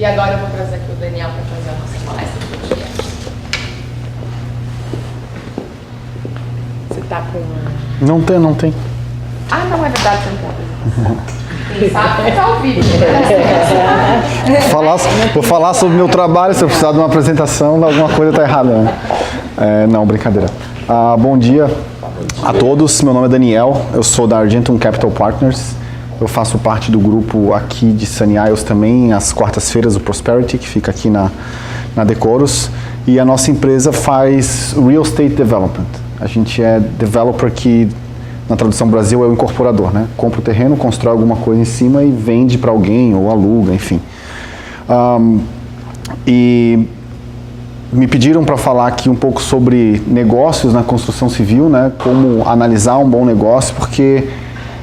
E agora eu vou trazer aqui o Daniel para fazer a nossa palestra do dia. Você tá com... Não tem. Ah, não, é verdade, você não pode. Quem sabe tá ao vivo. Vou falar sobre o meu trabalho, se eu precisar de uma apresentação, alguma coisa está errada. Né? Não, brincadeira. Bom dia a todos, meu nome é Daniel, eu sou da Argentum Capital Partners. Eu faço parte do grupo aqui de Sunny Isles também, às quartas-feiras, o Prosperity, que fica aqui na Decorus. E a nossa empresa faz Real Estate Development. A gente é developer que, na tradução Brasil, é o incorporador, né? Compra o terreno, constrói alguma coisa em cima e vende para alguém, ou aluga, enfim. E me pediram para falar aqui um pouco sobre negócios na construção civil, né? Como analisar um bom negócio, porque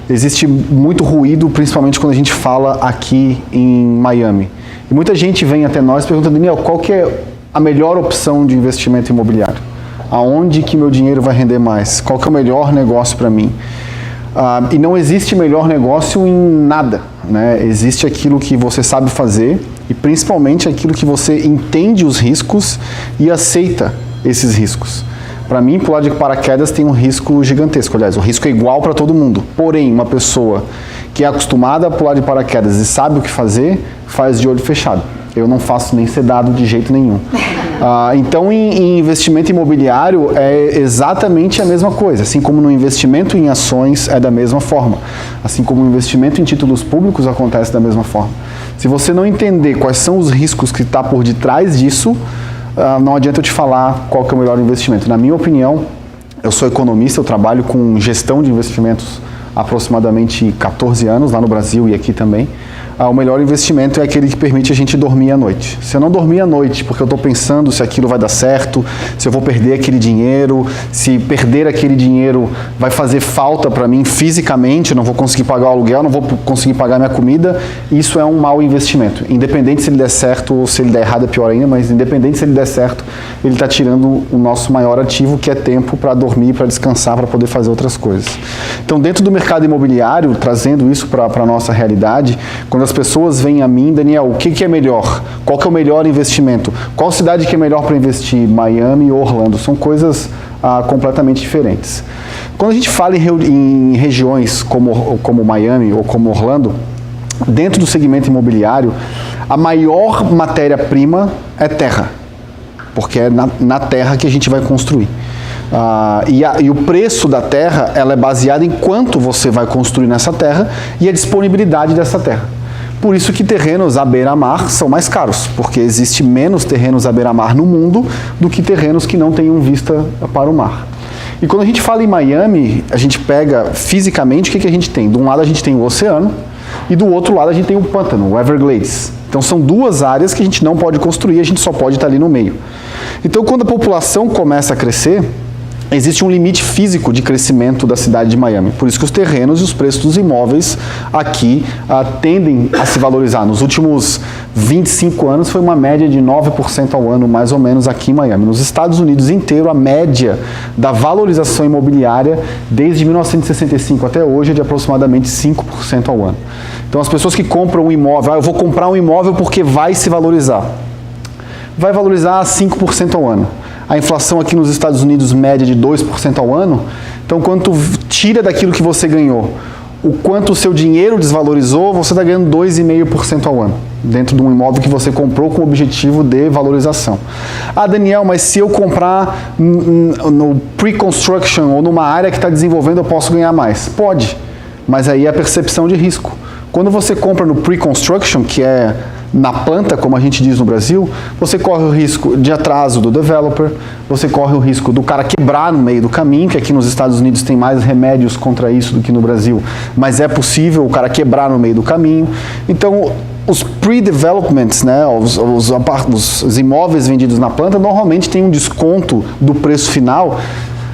existe muito ruído, principalmente quando a gente fala aqui em Miami. E muita gente vem até nós perguntando, Daniel, qual que é a melhor opção de investimento imobiliário? Aonde que meu dinheiro vai render mais? Qual que é o melhor negócio para mim? E não existe melhor negócio em nada, né? Existe aquilo que você sabe fazer e principalmente aquilo que você entende os riscos e aceita esses riscos. Para mim, pular de paraquedas tem um risco gigantesco. Aliás, o risco é igual para todo mundo. Porém, uma pessoa que é acostumada a pular de paraquedas e sabe o que fazer, faz de olho fechado. Eu não faço nem sedado de jeito nenhum. Então, em investimento imobiliário é exatamente a mesma coisa. Assim como no investimento em ações é da mesma forma. Assim como o investimento em títulos públicos acontece da mesma forma. Se você não entender quais são os riscos que está por detrás disso, não adianta eu te falar qual que é o melhor investimento. Na minha opinião, eu sou economista, eu trabalho com gestão de investimentos há aproximadamente 14 anos, lá no Brasil e aqui também. O melhor investimento é aquele que permite a gente dormir à noite. Se eu não dormir à noite porque eu estou pensando se aquilo vai dar certo, se eu vou perder aquele dinheiro, se perder aquele dinheiro vai fazer falta para mim fisicamente, eu não vou conseguir pagar o aluguel, não vou conseguir pagar minha comida, isso é um mau investimento. Independente se ele der certo ou se ele der errado é pior ainda, mas independente se ele der certo, ele está tirando o nosso maior ativo, que é tempo para dormir, para descansar, para poder fazer outras coisas. Então, dentro do mercado imobiliário, trazendo isso para a nossa realidade, quando as pessoas vêm a mim, Daniel, o que é melhor? Qual que é o melhor investimento? Qual cidade que é melhor para investir? Miami ou Orlando? São coisas completamente diferentes. Quando a gente fala em regiões como Miami ou como Orlando, dentro do segmento imobiliário, a maior matéria-prima é terra, porque é na terra que a gente vai construir. E o preço da terra ela é baseado em quanto você vai construir nessa terra e a disponibilidade dessa terra. Por isso que terrenos à beira-mar são mais caros, porque existe menos terrenos à beira-mar no mundo do que terrenos que não tenham vista para o mar. E quando a gente fala em Miami, a gente pega fisicamente o que a gente tem. De um lado a gente tem o oceano e do outro lado a gente tem o pântano, o Everglades. Então são duas áreas que a gente não pode construir, a gente só pode estar ali no meio. Então quando a população começa a crescer, existe um limite físico de crescimento da cidade de Miami. Por isso que os terrenos e os preços dos imóveis aqui tendem a se valorizar. Nos últimos 25 anos foi uma média de 9% ao ano, mais ou menos, aqui em Miami. Nos Estados Unidos inteiro, a média da valorização imobiliária desde 1965 até hoje é de aproximadamente 5% ao ano. Então as pessoas que compram um imóvel, eu vou comprar um imóvel porque vai se valorizar. Vai valorizar 5% ao ano. A inflação aqui nos Estados Unidos média de 2% ao ano, então quando tira daquilo que você ganhou, o quanto o seu dinheiro desvalorizou, você está ganhando 2,5% ao ano, dentro de um imóvel que você comprou com o objetivo de valorização. Daniel, mas se eu comprar no pre-construction ou numa área que está desenvolvendo, eu posso ganhar mais? Pode, mas aí é a percepção de risco. Quando você compra no pre-construction, que é na planta, como a gente diz no Brasil, você corre o risco de atraso do developer, você corre o risco do cara quebrar no meio do caminho, que aqui nos Estados Unidos tem mais remédios contra isso do que no Brasil, mas é possível o cara quebrar no meio do caminho. Então, os pre-developments, né, os imóveis vendidos na planta, normalmente tem um desconto do preço final,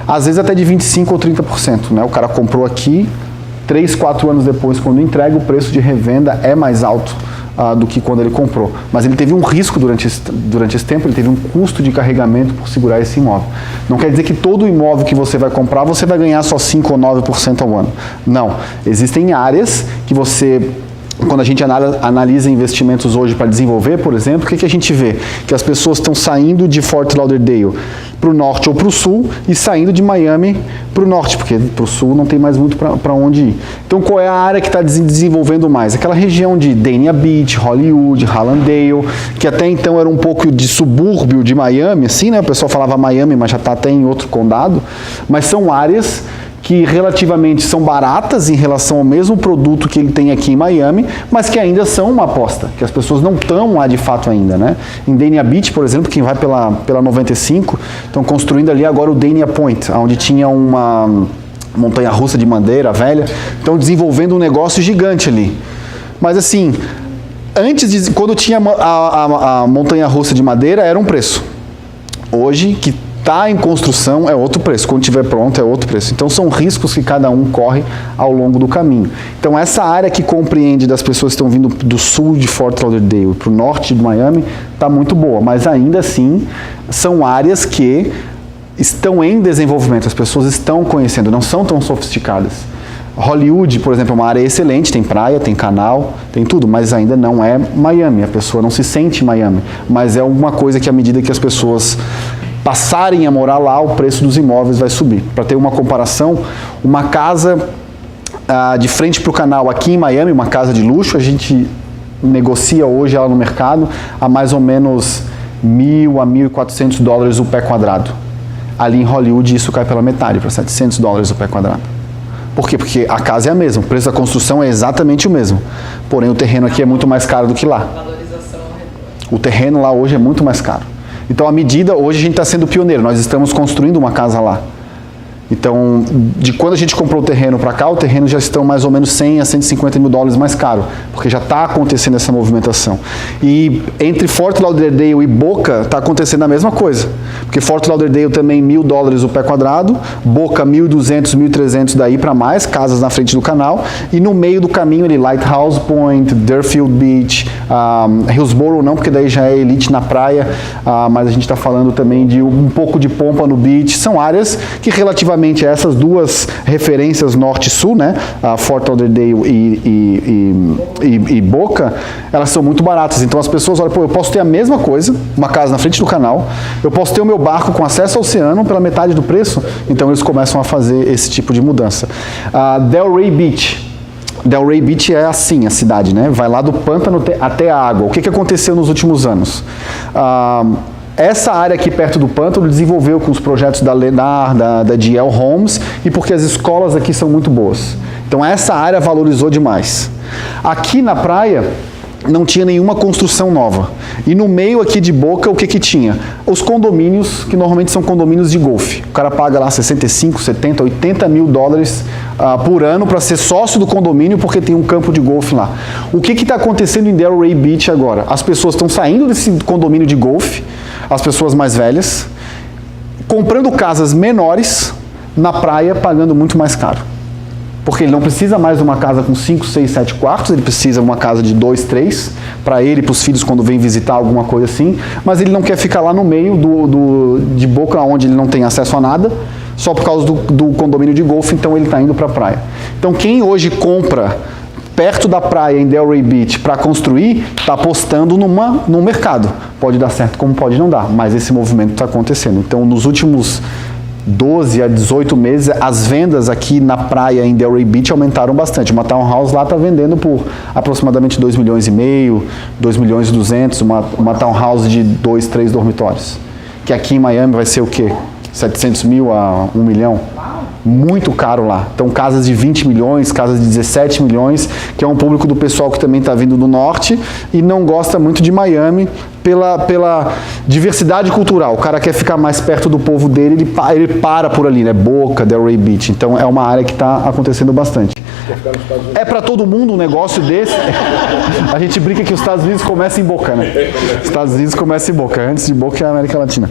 às vezes até de 25% ou 30%. Né? O cara comprou aqui, 3, 4 anos depois, quando entrega, o preço de revenda é mais alto do que quando ele comprou. Mas ele teve um risco durante esse tempo, ele teve um custo de carregamento por segurar esse imóvel. Não quer dizer que todo imóvel que você vai comprar, você vai ganhar só 5 ou 9% ao ano. Não. Existem áreas que você quando a gente analisa investimentos hoje para desenvolver, por exemplo, o que a gente vê? Que as pessoas estão saindo de Fort Lauderdale para o norte ou para o sul e saindo de Miami para o norte, porque para o sul não tem mais muito para onde ir. Então, qual é a área que está desenvolvendo mais? Aquela região de Dania Beach, Hollywood, Hallandale, que até então era um pouco de subúrbio de Miami, assim, né? O pessoal falava Miami, mas já está até em outro condado. Mas são áreas que relativamente são baratas em relação ao mesmo produto que ele tem aqui em Miami, mas que ainda são uma aposta, que as pessoas não estão lá de fato ainda, né? Em Dania Beach, por exemplo, quem vai pela 95, estão construindo ali agora o Dania Point, onde tinha uma montanha-russa de madeira velha, estão desenvolvendo um negócio gigante ali. Mas assim, quando tinha a montanha-russa de madeira, era um preço. Hoje, que está em construção, é outro preço. Quando estiver pronto, é outro preço. Então, são riscos que cada um corre ao longo do caminho. Então, essa área que compreende das pessoas que estão vindo do sul de Fort Lauderdale para o norte de Miami, está muito boa. Mas, ainda assim, são áreas que estão em desenvolvimento. As pessoas estão conhecendo, não são tão sofisticadas. Hollywood, por exemplo, é uma área excelente, tem praia, tem canal, tem tudo, mas ainda não é Miami. A pessoa não se sente Miami. Mas é uma coisa que, à medida que as pessoas passarem a morar lá, o preço dos imóveis vai subir. Para ter uma comparação, uma casa de frente para o canal aqui em Miami, uma casa de luxo, a gente negocia hoje ela no mercado a mais ou menos $1.000 a $1.400 o pé quadrado. Ali em Hollywood isso cai pela metade, para $700 o pé quadrado. Por quê? Porque a casa é a mesma, o preço da construção é exatamente o mesmo. Porém, o terreno aqui é muito mais caro do que lá. O terreno lá hoje é muito mais caro. Então, hoje a gente está sendo pioneiro, nós estamos construindo uma casa lá. Então, de quando a gente comprou o terreno para cá, o terreno já está mais ou menos $100 a $150 mil mais caro, porque já está acontecendo essa movimentação. E entre Fort Lauderdale e Boca está acontecendo a mesma coisa, porque Fort Lauderdale também $1.000 o pé quadrado, Boca 1.200, 1.300 daí para mais, casas na frente do canal, e no meio do caminho ali, Lighthouse Point, Deerfield Beach, Hillsborough não, porque daí já é elite na praia, mas a gente está falando também de um pouco de Pompano no beach, são áreas que relativamente essas duas referências norte e sul, né, Fort Lauderdale e Boca, elas são muito baratas. Então as pessoas olham, pô, eu posso ter a mesma coisa, uma casa na frente do canal, eu posso ter o meu barco com acesso ao oceano pela metade do preço, então eles começam a fazer esse tipo de mudança. Delray Beach. Delray Beach é assim a cidade, né? Vai lá do pântano até a água. O que aconteceu nos últimos anos? Essa área aqui perto do pântano desenvolveu com os projetos da Lennar, da GL Homes e porque as escolas aqui são muito boas. Então essa área valorizou demais. Aqui na praia não tinha nenhuma construção nova. E no meio aqui de Boca, o que tinha? Os condomínios, que normalmente são condomínios de golfe. O cara paga lá 65, 70, 80 mil dólares por ano para ser sócio do condomínio porque tem um campo de golfe lá. O que está acontecendo em Delray Beach agora? As pessoas estão saindo desse condomínio de golfe, as pessoas mais velhas, comprando casas menores na praia, pagando muito mais caro. Porque ele não precisa mais de uma casa com 5, 6, 7 quartos, ele precisa de uma casa de 2, 3, para ele e para os filhos quando vem visitar alguma coisa assim, mas ele não quer ficar lá no meio de Boca, onde ele não tem acesso a nada, só por causa do condomínio de golfe, então ele está indo para a praia. Então quem hoje compra perto da praia em Delray Beach para construir, está apostando num mercado. Pode dar certo como pode não dar, mas esse movimento está acontecendo. Então nos últimos 12 a 18 meses, as vendas aqui na praia em Delray Beach aumentaram bastante. Uma townhouse lá está vendendo por aproximadamente 2,5 milhões, 2 milhões e 200, uma townhouse de 2, 3 dormitórios. Que aqui em Miami vai ser o quê? 700 mil a 1 milhão? Muito caro lá. Então casas de 20 milhões, casas de 17 milhões, que é um público do pessoal que também está vindo do norte e não gosta muito de Miami pela diversidade cultural. O cara quer ficar mais perto do povo dele, ele para por ali, né? Boca, Delray Beach. Então é uma área que está acontecendo bastante. É para todo mundo um negócio desse. A gente brinca que os Estados Unidos começam em Boca, né? Os Estados Unidos começam em Boca. Antes de Boca é a América Latina.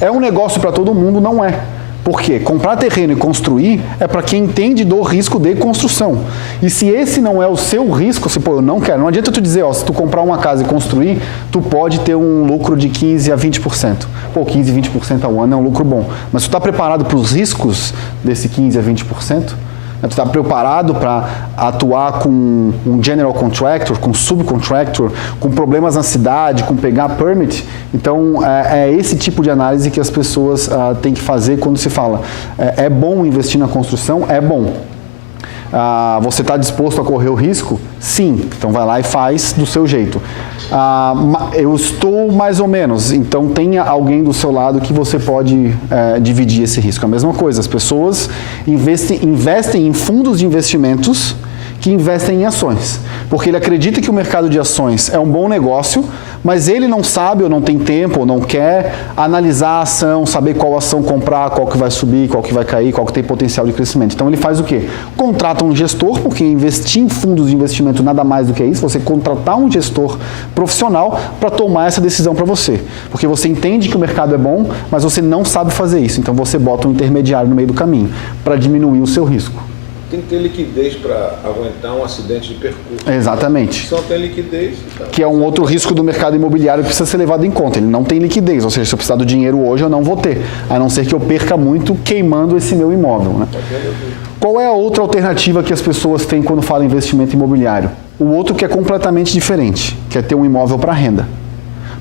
É um negócio para todo mundo? Não é. Por quê? Comprar terreno e construir é para quem entende do risco de construção. E se esse não é o seu risco, se pô, eu não quero, não adianta tu dizer, ó, se tu comprar uma casa e construir, tu pode ter um lucro de 15 a 20%. Pô, 15 a 20% ao ano é um lucro bom. Mas tu está preparado para os riscos desse 15 a 20%? Tu está preparado para atuar com um general contractor, com subcontractor, com problemas na cidade, com pegar permit? Então, é esse tipo de análise que as pessoas têm que fazer quando se fala. É bom investir na construção? É bom. Você está disposto a correr o risco? Sim. Então, vai lá e faz do seu jeito. Eu estou mais ou menos, então tenha alguém do seu lado que você pode dividir esse risco. A mesma coisa, as pessoas investem em fundos de investimentos que investem em ações, porque ele acredita que o mercado de ações é um bom negócio, mas ele não sabe ou não tem tempo ou não quer analisar a ação, saber qual ação comprar, qual que vai subir, qual que vai cair, qual que tem potencial de crescimento. Então ele faz o quê? Contrata um gestor, porque investir em fundos de investimento nada mais do que isso, você contratar um gestor profissional para tomar essa decisão para você, porque você entende que o mercado é bom, mas você não sabe fazer isso, então você bota um intermediário no meio do caminho para diminuir o seu risco. Tem que ter liquidez para aguentar um acidente de percurso. Exatamente. Se não tem liquidez... Tá. Que é um outro risco do mercado imobiliário que precisa ser levado em conta. Ele não tem liquidez, ou seja, se eu precisar do dinheiro hoje, eu não vou ter. A não ser que eu perca muito queimando esse meu imóvel. Né? Qual é a outra alternativa que as pessoas têm quando falam em investimento imobiliário? O outro que é completamente diferente, que é ter um imóvel para renda.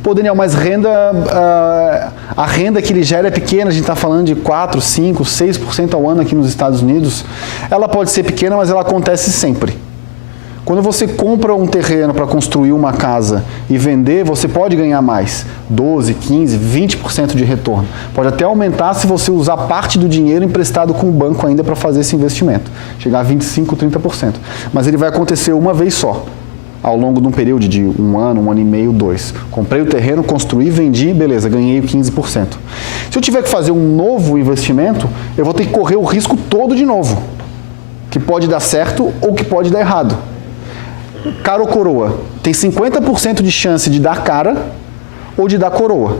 Pô, Daniel, mas a renda que ele gera é pequena, a gente está falando de 4, 5, 6% ao ano aqui nos Estados Unidos. Ela pode ser pequena, mas ela acontece sempre. Quando você compra um terreno para construir uma casa e vender, você pode ganhar mais, 12, 15, 20% de retorno. Pode até aumentar se você usar parte do dinheiro emprestado com o banco ainda para fazer esse investimento, chegar a 25, 30%. Mas ele vai acontecer uma vez só, ao longo de um período de um ano e meio, 2. Comprei o terreno, construí, vendi, beleza, ganhei 15%. Se eu tiver que fazer um novo investimento, eu vou ter que correr o risco todo de novo, que pode dar certo ou que pode dar errado. Cara ou coroa? Tem 50% de chance de dar cara ou de dar coroa.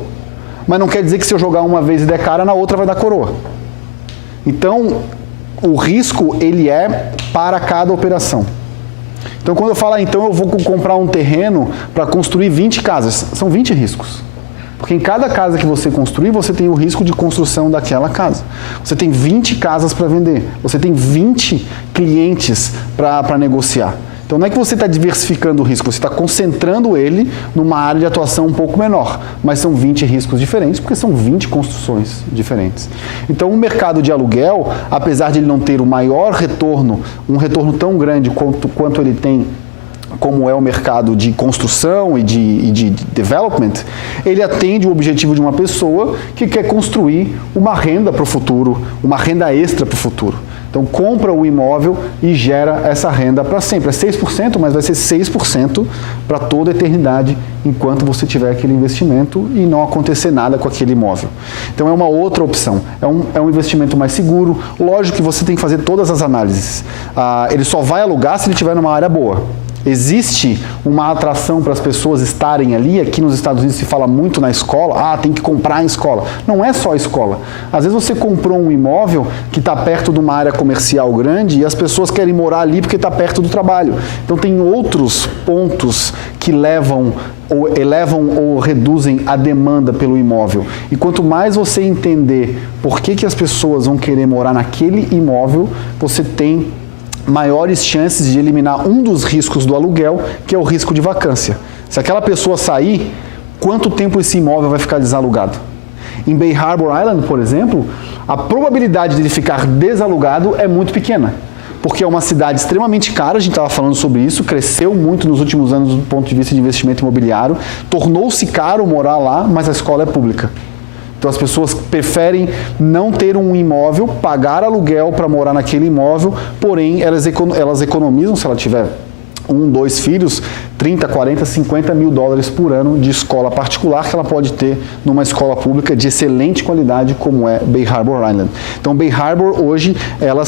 Mas não quer dizer que se eu jogar uma vez e der cara, na outra vai dar coroa. Então, o risco, ele é para cada operação. Então, quando eu falo, então eu vou comprar um terreno para construir 20 casas, são 20 riscos. Porque em cada casa que você construir, você tem o risco de construção daquela casa. Você tem 20 casas para vender, você tem 20 clientes para negociar. Então, não é que você está diversificando o risco, você está concentrando ele numa área de atuação um pouco menor. Mas são 20 riscos diferentes, porque são 20 construções diferentes. Então, o mercado de aluguel, apesar de ele não ter o maior retorno, um retorno tão grande quanto ele tem, como é o mercado de construção e de development, ele atende o objetivo de uma pessoa que quer construir uma renda para o futuro, uma renda extra para o futuro. Então, compra o imóvel e gera essa renda para sempre. É 6%, mas vai ser 6% para toda a eternidade, enquanto você tiver aquele investimento e não acontecer nada com aquele imóvel. Então, é uma outra opção. É um investimento mais seguro. Lógico que você tem que fazer todas as análises. Ele só vai alugar se ele estiver numa área boa. Existe uma atração para as pessoas estarem ali. Aqui nos Estados Unidos se fala muito na escola, tem que comprar em escola. Não é só escola. Às vezes você comprou um imóvel que está perto de uma área comercial grande e as pessoas querem morar ali porque está perto do trabalho. Então tem outros pontos que elevam ou reduzem a demanda pelo imóvel. E quanto mais você entender por que as pessoas vão querer morar naquele imóvel, você tem maiores chances de eliminar um dos riscos do aluguel, que é o risco de vacância. Se aquela pessoa sair, quanto tempo esse imóvel vai ficar desalugado? Em Bay Harbor Island, por exemplo, a probabilidade de ele ficar desalugado é muito pequena, porque é uma cidade extremamente cara, a gente estava falando sobre isso, cresceu muito nos últimos anos do ponto de vista de investimento imobiliário, tornou-se caro morar lá, mas a escola é pública. Então as pessoas preferem não ter um imóvel, pagar aluguel para morar naquele imóvel, porém elas economizam, se ela tiver 1, 2 filhos, 30, 40, 50 mil dólares por ano de escola particular que ela pode ter numa escola pública de excelente qualidade como é Bay Harbor Island. Então Bay Harbor hoje ela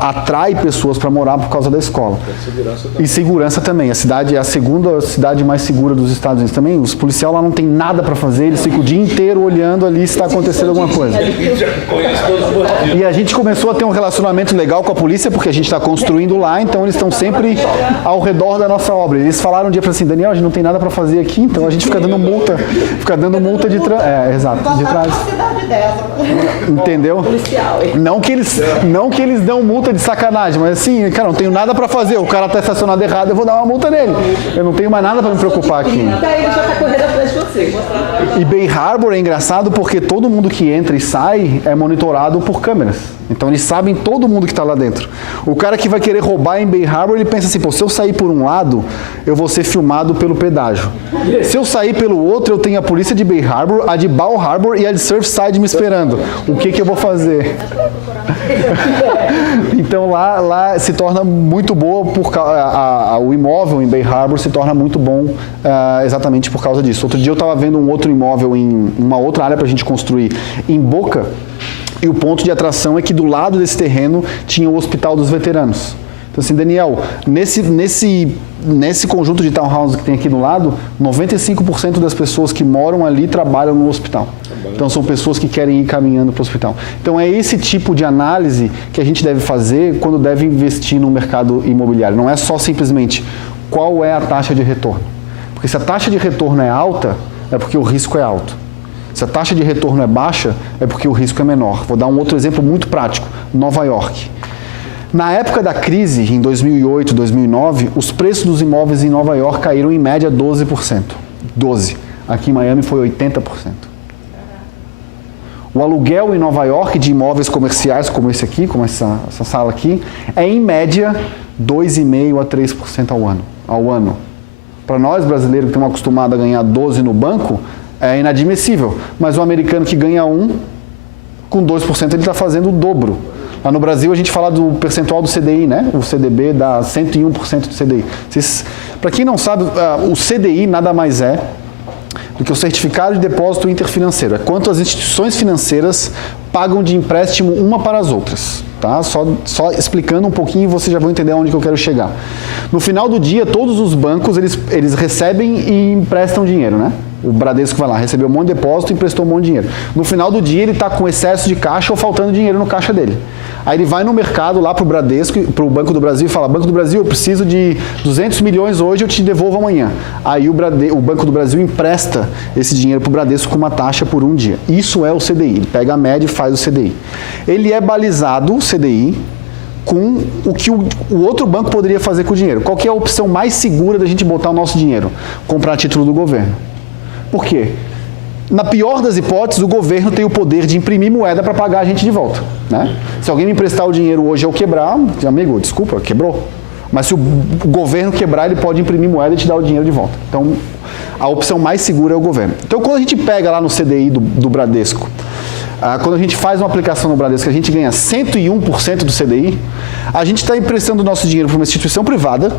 atrai pessoas para morar por causa da escola. E segurança também. A cidade é a segunda cidade mais segura dos Estados Unidos também. Os policiais lá não tem nada para fazer, eles ficam o dia inteiro olhando ali se está acontecendo alguma coisa. E a gente começou a ter um relacionamento legal com a polícia porque a gente está construindo lá, então eles estão sempre ao redor da nossa obra. Eles falaram um dia para assim, Daniel, a gente não tem nada para fazer aqui, então a gente fica dando multa de exato, de trás. Entendeu? Não que eles dão multa de sacanagem, mas assim, cara, não tenho nada para fazer. O cara tá estacionado errado, eu vou dar uma multa nele. Eu não tenho mais nada para me preocupar aqui. Daí ele já tá correndo atrás de você. E Bay Harbor é engraçado porque todo mundo que entra e sai é monitorado por câmeras. Então eles sabem todo mundo que está lá dentro. O cara que vai querer roubar em Bay Harbor, ele pensa assim, pô, se eu sair por um lado, eu vou ser filmado pelo pedágio. Se eu sair pelo outro, eu tenho a polícia de Bay Harbor, a de Bal Harbor e a de Surfside me esperando. O que eu vou fazer? Então lá se torna muito boa, o imóvel em Bay Harbor se torna muito bom exatamente por causa disso. Outro dia eu estava vendo um outro imóvel em uma outra área para a gente construir em Boca, e o ponto de atração é que do lado desse terreno tinha o Hospital dos Veteranos. Então assim, Daniel, nesse conjunto de townhouses que tem aqui do lado, 95% das pessoas que moram ali trabalham no hospital. Então são pessoas que querem ir caminhando para o hospital. Então é esse tipo de análise que a gente deve fazer quando deve investir no mercado imobiliário. Não é só simplesmente qual é a taxa de retorno. Porque se a taxa de retorno é alta, é porque o risco é alto. Se a taxa de retorno é baixa, é porque o risco é menor. Vou dar um outro exemplo muito prático. Nova York. Na época da crise, em 2008, 2009, os preços dos imóveis em Nova York caíram em média 12%. 12%. Aqui em Miami foi 80%. O aluguel em Nova York de imóveis comerciais, como esse aqui, como essa sala aqui, é em média 2,5% a 3% ao ano. Para nós brasileiros que estamos acostumados a ganhar 12% no banco, é inadmissível. Mas o americano que ganha 1%, com 2% ele está fazendo o dobro. Lá no Brasil a gente fala do percentual do CDI, né? O CDB dá 101% do CDI. Para quem não sabe, o CDI nada mais é do que o Certificado de Depósito Interfinanceiro. É quanto as instituições financeiras pagam de empréstimo uma para as outras. Tá? Só explicando um pouquinho, você já vai entender onde que eu quero chegar. No final do dia, todos os bancos eles recebem e emprestam dinheiro, né? O Bradesco vai lá, recebeu um monte de depósito e emprestou um monte de dinheiro. No final do dia, ele está com excesso de caixa ou faltando dinheiro no caixa dele. Aí ele vai no mercado lá para o Bradesco, para o Banco do Brasil e fala, Banco do Brasil, eu preciso de 200 milhões hoje, eu te devolvo amanhã. Aí o Banco do Brasil empresta esse dinheiro para o Bradesco com uma taxa por um dia. Isso é o CDI, ele pega a média e faz o CDI. Ele é balizado, o CDI, com o que o outro banco poderia fazer com o dinheiro. Qual que é a opção mais segura da gente botar o nosso dinheiro? Comprar título do governo. Por quê? Na pior das hipóteses, o governo tem o poder de imprimir moeda para pagar a gente de volta. Né? Se alguém me emprestar o dinheiro hoje e eu quebrar, amigo, desculpa, quebrou. Mas se o governo quebrar, ele pode imprimir moeda e te dar o dinheiro de volta. Então, a opção mais segura é o governo. Então, quando a gente pega lá no CDI do Bradesco, quando a gente faz uma aplicação no Bradesco, a gente ganha 101% do CDI, a gente está emprestando o nosso dinheiro para uma instituição privada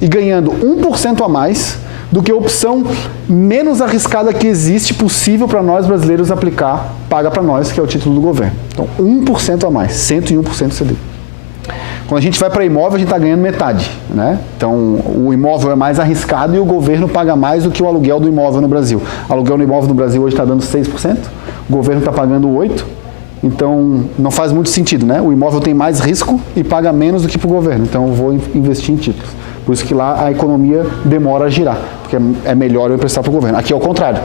e ganhando 1% a mais do que a opção menos arriscada que existe possível para nós brasileiros aplicar, paga para nós, que é o título do governo. Então, 1% a mais, 101% do CDI. Quando a gente vai para imóvel, a gente está ganhando metade. Né? Então, o imóvel é mais arriscado e o governo paga mais do que o aluguel do imóvel no Brasil. O aluguel do imóvel no Brasil hoje está dando 6%, o governo está pagando 8%. Então, não faz muito sentido, né? O imóvel tem mais risco e paga menos do que para o governo. Então, eu vou investir em títulos. Por isso que lá a economia demora a girar, porque é melhor eu emprestar para o governo. Aqui é o contrário.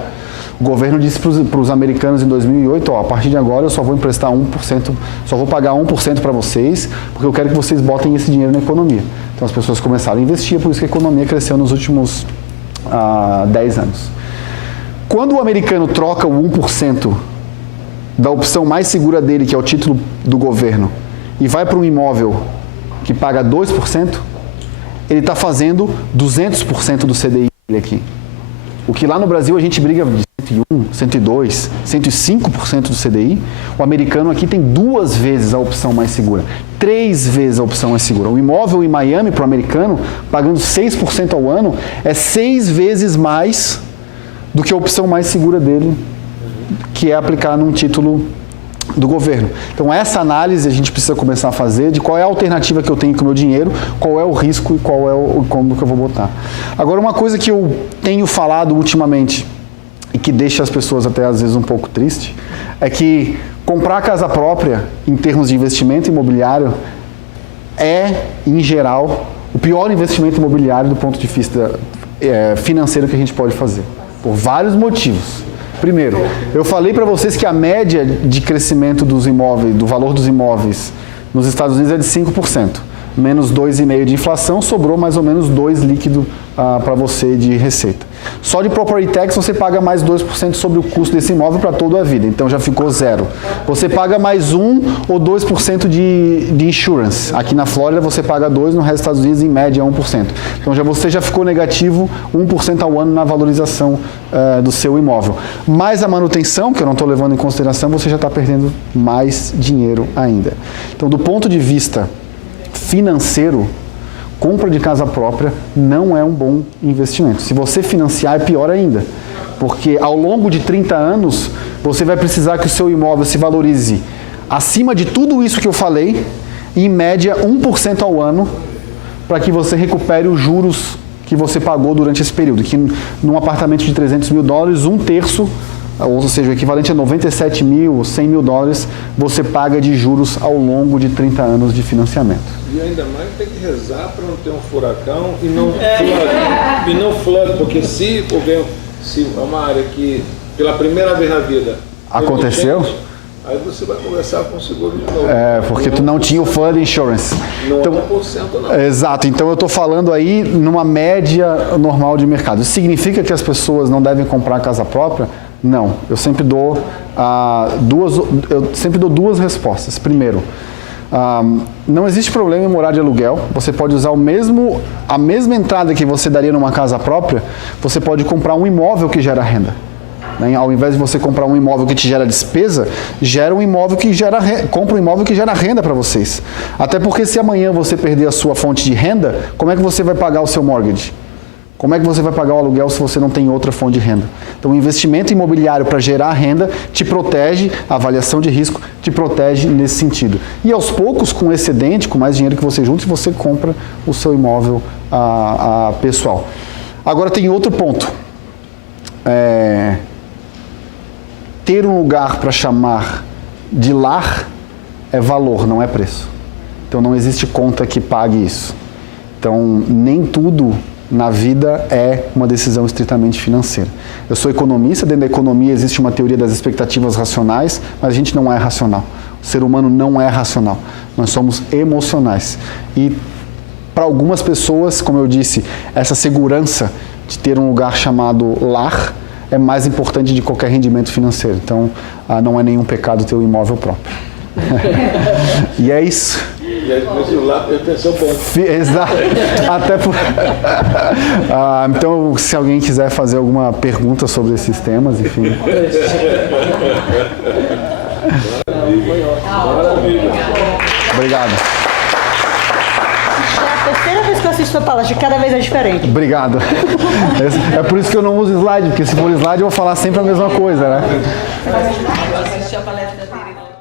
O governo disse para os americanos em 2008, a partir de agora eu só vou emprestar 1%, só vou pagar 1% para vocês, porque eu quero que vocês botem esse dinheiro na economia. Então as pessoas começaram a investir, por isso que a economia cresceu nos últimos 10 anos. Quando o americano troca o 1% da opção mais segura dele, que é o título do governo, e vai para um imóvel que paga 2%, ele está fazendo 200% do CDI aqui. O que lá no Brasil a gente briga de 101, 102, 105% do CDI, o americano aqui tem 2 vezes a opção mais segura, 3 vezes a opção mais segura. O imóvel em Miami para o americano, pagando 6% ao ano, é 6 vezes mais do que a opção mais segura dele, que é aplicar num título do governo. Então essa análise a gente precisa começar a fazer de qual é a alternativa que eu tenho com o meu dinheiro, qual é o risco e qual é como que eu vou botar. Agora, uma coisa que eu tenho falado ultimamente e que deixa as pessoas até às vezes um pouco tristes, é que comprar casa própria em termos de investimento imobiliário é, em geral, o pior investimento imobiliário do ponto de vista financeiro que a gente pode fazer, por vários motivos. Primeiro, eu falei para vocês que a média de crescimento dos imóveis, do valor dos imóveis nos Estados Unidos é de 5%. Menos 2,5% de inflação, sobrou mais ou menos 2% líquido para você de receita. Só de property tax você paga mais 2% sobre o custo desse imóvel para toda a vida, então já ficou 0. Você paga mais 1 ou 2% de insurance. Aqui na Flórida você paga 2%, no resto dos Estados Unidos em média 1%. Então você já ficou negativo 1% ao ano na valorização do seu imóvel. Mais a manutenção, que eu não estou levando em consideração, você já está perdendo mais dinheiro ainda. Então, do ponto de vista financeiro, compra de casa própria não é um bom investimento. Se você financiar, é pior ainda, porque ao longo de 30 anos, você vai precisar que o seu imóvel se valorize acima de tudo isso que eu falei, em média 1% ao ano, para que você recupere os juros que você pagou durante esse período, que num apartamento de $300 mil, 1/3, ou seja, o equivalente a 97 mil, 100 mil dólares, você paga de juros ao longo de 30 anos de financiamento. E ainda mais tem que rezar para não ter um furacão e não flood, porque se é uma área que pela primeira vez na vida aconteceu, aí você vai conversar com o seguro de novo. Porque tu não tinha o flood insurance. Não então, 1% não. Exato, então eu estou falando aí numa média normal de mercado. Isso significa que as pessoas não devem comprar casa própria? Não, eu sempre dou duas respostas. Primeiro, não existe problema em morar de aluguel. Você pode usar a mesma entrada que você daria numa casa própria, você pode comprar um imóvel que gera renda. Ao invés de você comprar um imóvel que te gera despesa, compra um imóvel que gera renda para vocês. Até porque se amanhã você perder a sua fonte de renda, como é que você vai pagar o seu mortgage? Como é que você vai pagar o aluguel se você não tem outra fonte de renda? Então, o investimento imobiliário para gerar renda te protege, a avaliação de risco te protege nesse sentido. E aos poucos, com excedente, com mais dinheiro que você junta, você compra o seu imóvel pessoal. Agora tem outro ponto. Ter um lugar para chamar de lar é valor, não é preço. Então, não existe conta que pague isso. Então, nem tudo na vida é uma decisão estritamente financeira. Eu sou economista, dentro da economia existe uma teoria das expectativas racionais, mas a gente não é racional. O ser humano não é racional, nós somos emocionais. E para algumas pessoas, como eu disse, essa segurança de ter um lugar chamado lar é mais importante de qualquer rendimento financeiro. Então, não é nenhum pecado ter um imóvel próprio. E é isso. E aí, com esse lá, eu pensei bom. Exato. Até por... então, se alguém quiser fazer alguma pergunta sobre esses temas, enfim. Maravilha. Obrigado. É a terceira vez que eu assisto a palestra, cada vez é diferente. Obrigado. É por isso que eu não uso slide, porque se for slide eu vou falar sempre a mesma coisa, né? Eu assisti a palestra dele.